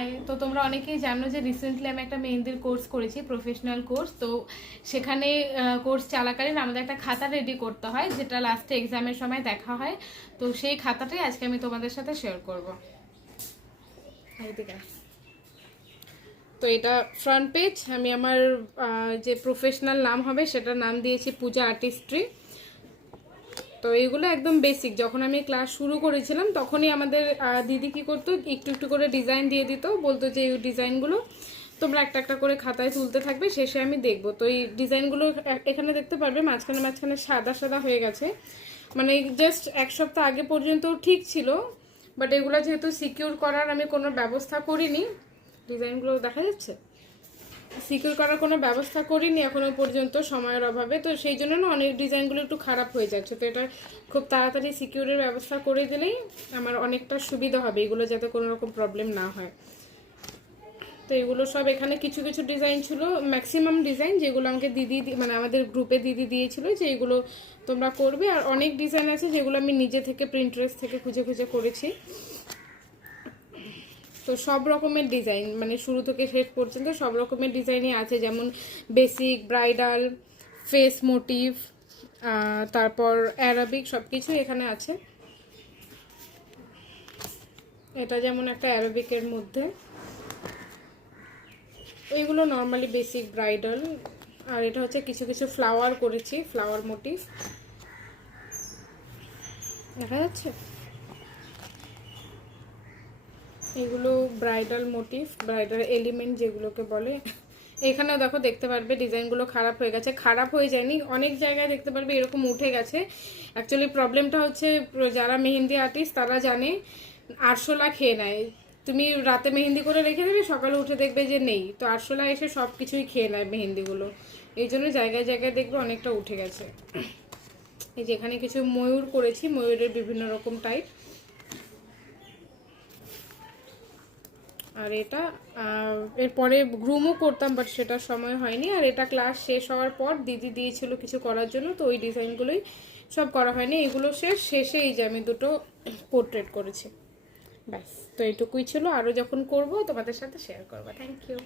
High, তো তোমরা অনেকেই জানো যে রিসেন্টলি আমি একটা মেহেন্দির কোর্স করেছি, প্রফেশনাল কোর্স। তো সেখানে কোর্স চলাকালীন আমাদের একটা খাতা রেডি করতে হয়, যেটা লাস্টে এক্সামের সময় দেখা হয়। তো সেই খাতাটাই আজকে আমি তোমাদের সাথে শেয়ার করব। এইদিকে। তো এটা ফ্রন্ট পেজ। আমি আমার যে প্রফেশনাল নাম হবে সেটার নাম দিয়েছি পূজা আর্টিস্ট্রি। তো এইগুলো একদম বেসিক। যখন আমি ক্লাস শুরু করেছিলাম তখনই আমাদের দিদি কী করতো, একটু একটু করে ডিজাইন দিয়ে দিত, বলতো যে এই ডিজাইনগুলো তোমরা একটা একটা করে খাতায় তুলতে থাকবে, শেষে আমি দেখব। তো এই ডিজাইনগুলো এখানে দেখতে পারবে মাঝখানে মাঝখানে সাদা সাদা হয়ে গেছে, মানে জাস্ট এক সপ্তাহ আগে পর্যন্ত ঠিক ছিল, বাট এগুলো যেহেতু সিকিউর করার আমি কোনো ব্যবস্থা করিনি, ডিজাইনগুলো দেখা যাচ্ছে, সিকিউর করার কোনো ব্যবস্থা করিনি এখনো পর্যন্ত সময়ের অভাবে। তো সেই জন্য না অনেক ডিজাইনগুলো একটু খারাপ হয়ে যাচ্ছে। তো এটা খুব তাড়াতাড়ি সিকিউরের ব্যবস্থা করে দিলেই আমার অনেকটা সুবিধা হবে, এগুলো যাতে কোনো রকম প্রবলেম না হয়। তো এগুলো সব এখানে কিছু কিছু ডিজাইন ছিল, ম্যাক্সিমাম ডিজাইন যেগুলো আমাকে দিদি মানে আমাদের গ্রুপে দিদি দিয়েছিল যে এগুলো তোমরা করবে। আর অনেক ডিজাইন আছে যেগুলো আমি নিজে থেকে প্রিন্টারেস্ট থেকে খুঁজে খুঁজে করেছি। তো সব রকমের ডিজাইন, মানে শুরু থেকে শেষ পর্যন্ত সব রকমের ডিজাইনই আছে, যেমন বেসিক, ব্রাইডাল, ফেস মোটিভ, তারপর অ্যারাবিক, সব কিছু এখানে আছে। এটা যেমন একটা অ্যারাবিকের মধ্যে, এইগুলো নর্মালি বেসিক ব্রাইডাল। আর এটা হচ্ছে কিছু কিছু ফ্লাওয়ার করেছি, ফ্লাওয়ার মোটিভ, দেখা যাচ্ছে। এগুলো ব্রাইডাল মোটিভ, ব্রাইডাল এলিমেন্ট যেগুলোকে বলে। এখানেও দেখো দেখতে পারবে ডিজাইনগুলো খারাপ হয়ে গেছে, খারাপ হয়ে যায়নি, অনেক জায়গায় দেখতে পারবে এরকম উঠে গেছে। অ্যাকচুয়ালি প্রবলেমটা হচ্ছে যারা মেহেন্দি আর্টিস্ট তারা জানে আরশোলা খেয়ে নেয়। তুমি রাতে মেহেন্দি করে রেখে দেবে, সকালে উঠে দেখবে যে নেই, তো আরশোলা এসে সব কিছুই খেয়ে নেয় মেহেন্দিগুলো। এই জন্য জায়গায় জায়গায় দেখবে অনেকটা উঠে গেছে। এই যে এখানে কিছু ময়ূর করেছি, ময়ূরের বিভিন্ন রকম টাইপ। আর এটা এরপরে গ্রুমও করতাম, বাট সেটা সময় হয়নি। আর এটা ক্লাস শেষ হওয়ার পর দিদি দিয়েছিল কিছু করার জন্য, তো ওই ডিজাইনগুলোই সব করা হয়নি। এগুলো শেষে এই যে আমি দুটো পোর্ট্রেট করেছি, ব্যাস। তো এইটুকুই ছিল, আরও যখন করব তোমাদের সাথে শেয়ার করবো। Thank you.